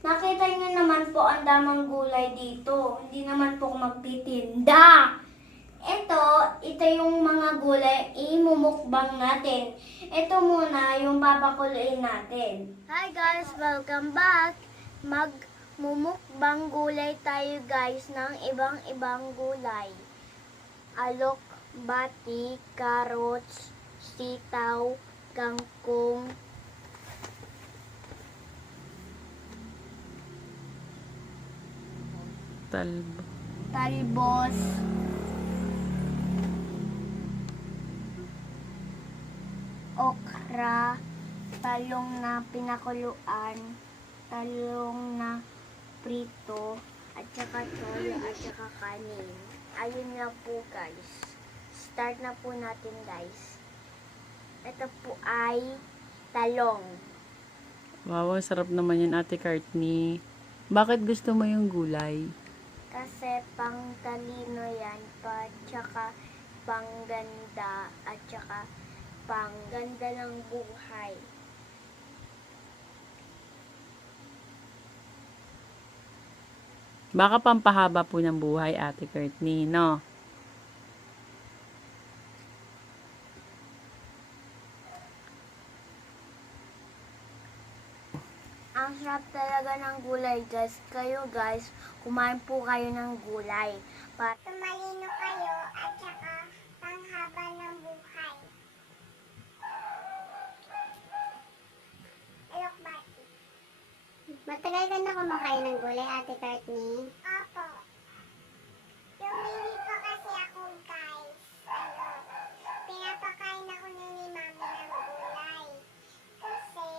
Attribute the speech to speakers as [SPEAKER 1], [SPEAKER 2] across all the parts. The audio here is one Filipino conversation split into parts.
[SPEAKER 1] Nakita niyo naman po ang damang gulay dito. Hindi naman po ako magtitinda. Ito, ito yung mga gulay imumukbang natin. Ito muna yung papakuluin natin. Hi guys, welcome back. Magmumukbang gulay tayo guys ng ibang-ibang gulay. Alok, bati, carrots, sitaw, kangkong,
[SPEAKER 2] Talbo.
[SPEAKER 1] talbos, okra, talong na pinakuluan, talong na prito, at saka toyo at saka kanin. Ayun na po guys. Start na po natin guys. Ito po ay talong.
[SPEAKER 2] Wow, sarap naman yan, Ate Courtney. Bakit gusto mo yung gulay?
[SPEAKER 1] Kasi pang talino yan, pa, tsaka pangganda, at tsaka pangganda ng buhay.
[SPEAKER 2] Baka pampahaba po ng buhay, Ate Courtney, no?
[SPEAKER 1] Sarap talaga ng gulay, guys. Kayo, guys, kumain po kayo ng gulay. Para tumalino kayo at saka panghaba ng buhay. Alok bati.
[SPEAKER 3] Matagal ka na kumakain ng gulay, Ate Courtney.
[SPEAKER 1] Opo. Lumili po kasi ako, guys. Ano, pinapakain ako na ni Mami ng gulay. Kasi,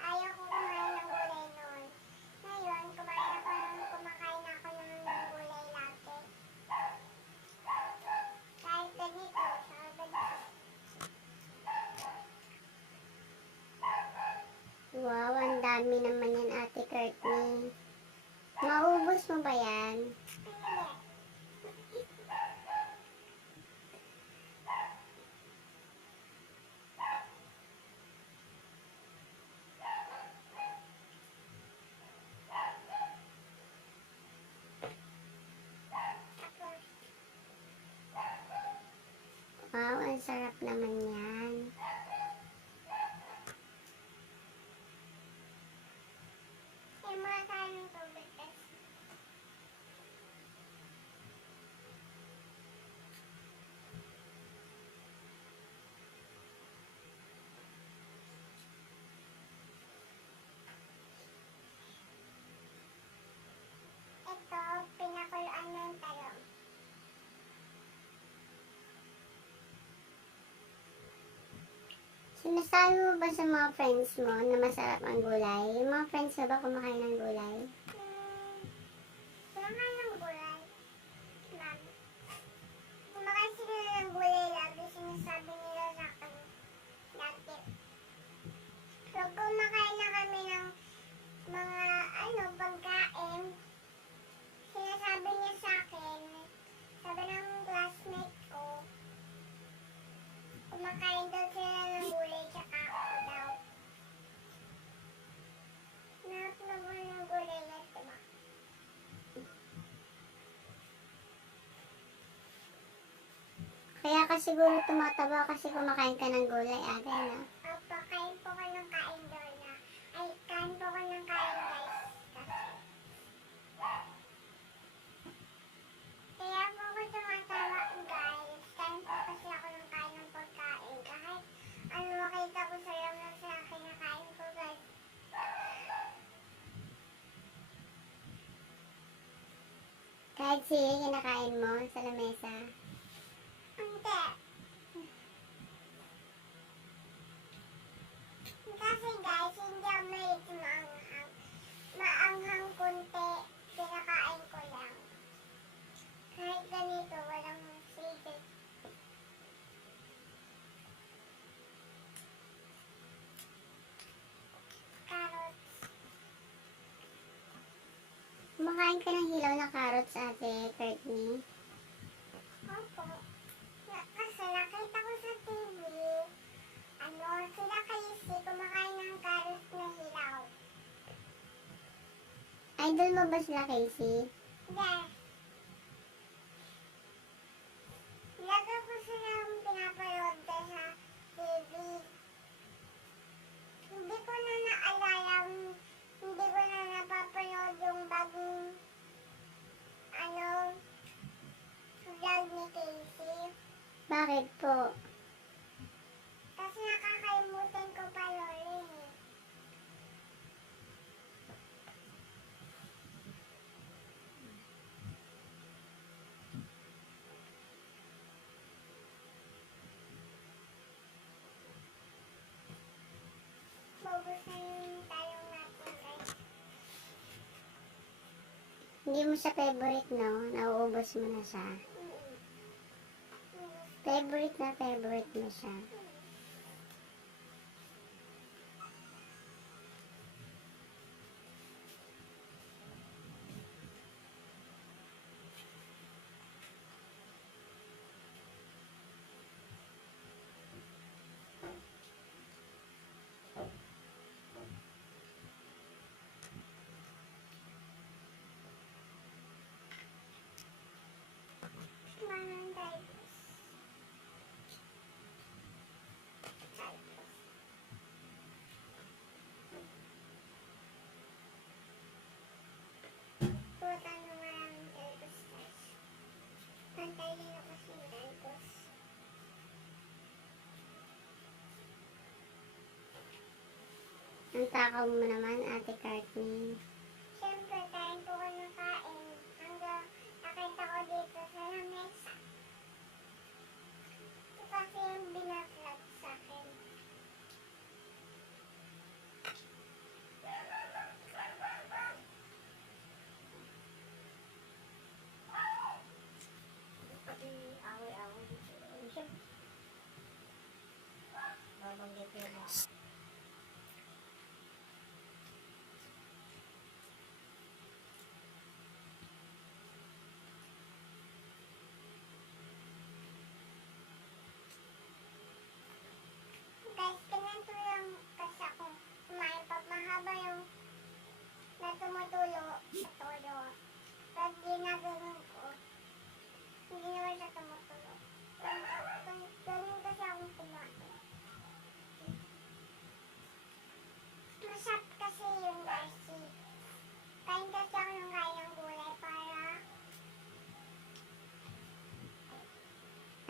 [SPEAKER 1] ayaw ko kumain ng gulay noon. Ngayon, kumain ako ng kumakain ako ng gulay lagi. Kahit ganito, sa ganito.
[SPEAKER 3] Wow, ang dami naman yan, Ate Courtney. Maubos mo ba yan? Wow, ang sarap naman yan.
[SPEAKER 1] Yung mga tayo ng tubig, guys. Ito, pinakuluan ng talong.
[SPEAKER 3] Sinasabi mo ba sa mga friends mo na masarap ang gulay? Yung mga friends mo ba kumakain ng gulay?
[SPEAKER 1] Kumakain ng gulay. Ma'am. Kumakain sila ng gulay lagi. Sinasabi nila sa akin. Dati. Pag kumakain na kami ng mga ano, pagkain, sinasabi niya sa akin, sabi ng classmate ko, kumakain daw sila ng gulay tsaka ako daw. Nahat naman ng gulay na diba?
[SPEAKER 3] Kaya ka siguro tumataba kasi kumakain ka ng gulay, ate, no?
[SPEAKER 1] Opo, kain po ko ng kain na. Ay, kain po ko ng kain, guys. Kaya po ko tumatawa, guys. Kain po kasi ako ng kain ng pagkain. Kahit ano makita ko sa lang sa akin na kain ko, guys.
[SPEAKER 3] Kahit sige, kinakain mo sa lamesa.
[SPEAKER 1] Hindi. Kasi guys, hindi ako mahilig sa maanghang. Maanghang kunti, pinakain ko lang. Kahit ganito, walang sige. Carrots.
[SPEAKER 3] Kumakain ka ng hilaw na carrots, ate, Courtney.
[SPEAKER 1] Opo. Kasi nakita ko sa TV, ano, sila kay si kumakain ng carrots na hilaw.
[SPEAKER 3] Idol mo ba sila, Casey?
[SPEAKER 1] Yes. Lagi ko silang pinapanood sa TV. Hindi ko na naalala, hindi ko na napapanood yung bagong, ano, vlog ni Casey.
[SPEAKER 3] Bakit po?
[SPEAKER 1] Kasi nakakalimutan ko pa yun eh.
[SPEAKER 3] Hindi mo siya favorite, no? Nauubos mo na siya. Favorite na favorite mo siya.
[SPEAKER 1] Manang guys. Puta na maraming diapers guys. Pantay din ako sa diapers.
[SPEAKER 3] Ang takaw mo naman, Ate Courtney.
[SPEAKER 1] Siyempre, kain po ko ng kain. Hanggang nakita ko dito sa lamesa. Ito kasi yung binaklat sa akin.
[SPEAKER 4] Away-away dito. Ano siya? Babanggit ko na.
[SPEAKER 1] Guys, ganito lang kasi ako kumain pag mahaba yung na tumutulo sa tulo. Pag ginaganon ko, hindi naman siya tumutulo. Gan- Ganun kasi akong kumain. Masarap kasi yung guys. eh. Kain kasi ako ng kain ng gulay para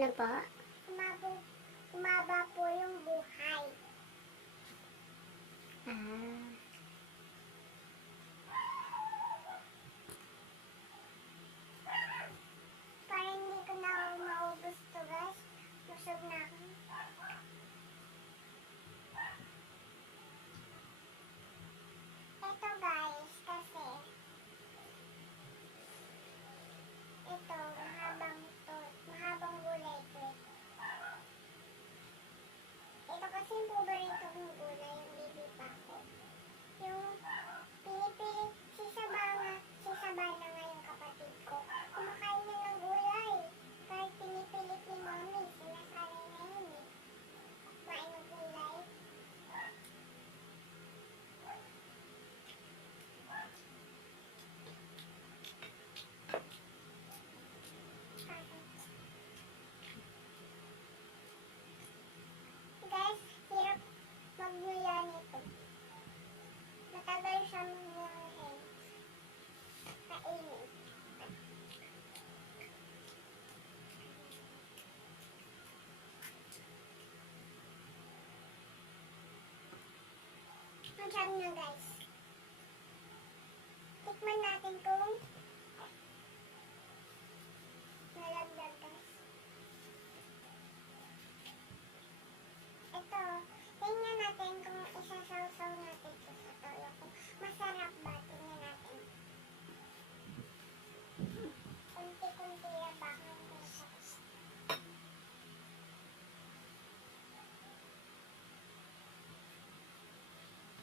[SPEAKER 3] Ano po?
[SPEAKER 1] umabo, umaba po yung buhay.
[SPEAKER 3] Ah.
[SPEAKER 1] Para hindi ko na maubos to guys. Busog na ako. Ito guys, kasi ito, mahabang to, mahabang gulay ko. Ito kasi yung paborito kong gulay, yung baby pa ko. Yung pinipilit, sisaba nga, sisaba na nga yung kapatid ko. Kumakain na ng gulay. Kahit pinipilit ni mommy, sinasanay na yun eh. Kumain ng gulay. Guys, hirap magluya nito. Matagal siya magluya. Kainin. Ang sarap na guys. Tikman natin kung nalagdag guys. Ito, tingnan natin kung isasawsaw natin ito sa toyo. Kung masarap ba, tingnan natin. Kunti-kunti lang ba kung masarap.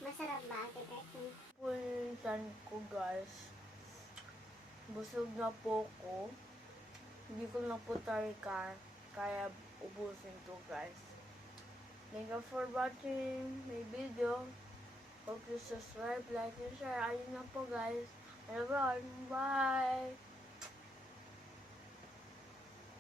[SPEAKER 3] Masarap ba, Ate Courtney?
[SPEAKER 4] Pulsan ko guys. Busog na po ko. Hindi ko na po talaga kaya ubusin to guys. Thank you for watching my video. Hope you subscribe, like, and share. Ayun na po guys. Everyone, bye!